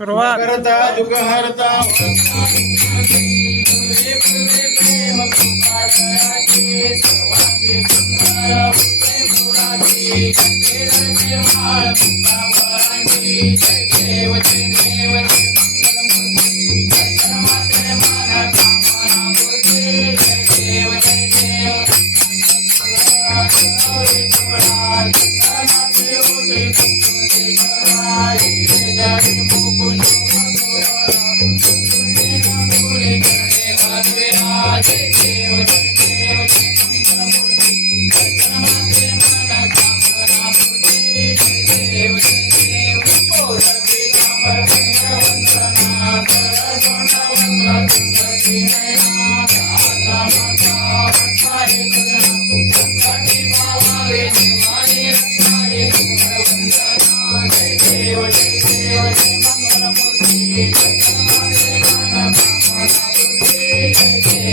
शुरुआत करता दुख हरता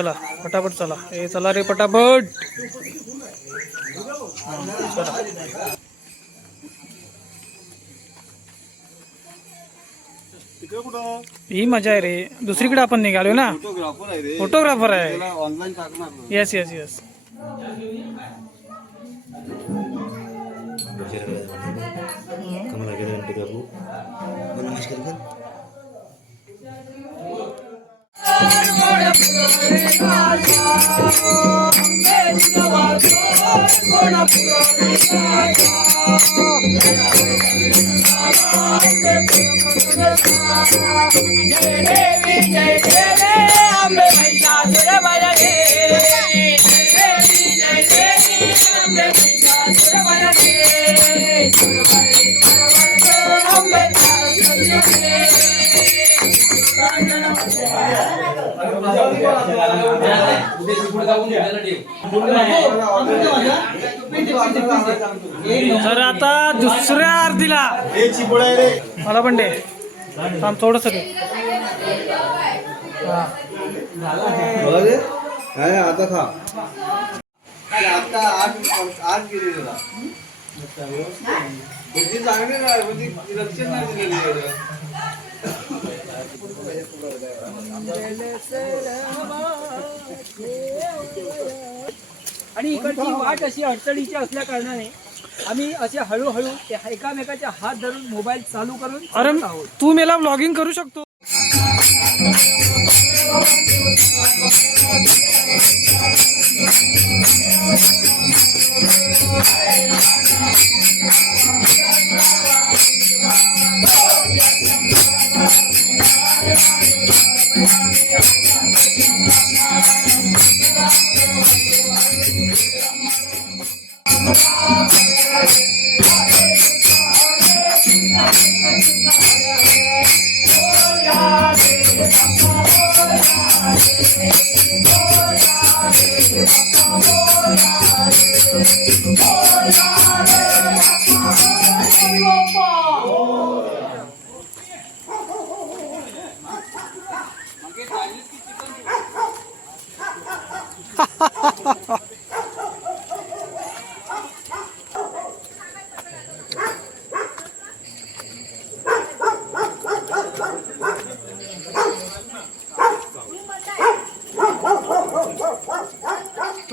चला पटापट चला. ए चला रे पटापट. हं, चला. तिकडे कुठं ही मजा आहे रे. दुसरीकडे आपण निघालो ना? फोटोग्राफर आहे. रे फोटोग्राफर आहे त्याला Jai Devi, Jai Devi. कर तर आता दुसऱ्या आरतीला हे मला पण दे थांब थोडस दे हा. आता खा आता आठ आठ गेली बुद्धी चांगली म्हणजे लक्षण नाही दिलेली. आणि इकडची वाट अशी अडचणीची असल्या कारणाने आम्ही असे हळूहळू एकामेकाचे हात धरून मोबाईल चालू करून अरे तू मेला ब्लॉगिंग करू शकतो. Ha ha ha ha!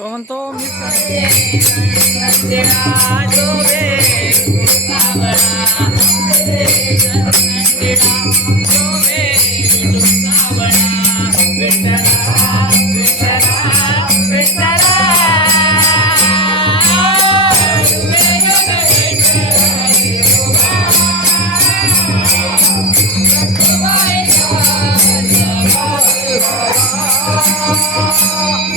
म्हणतो Oh,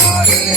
રે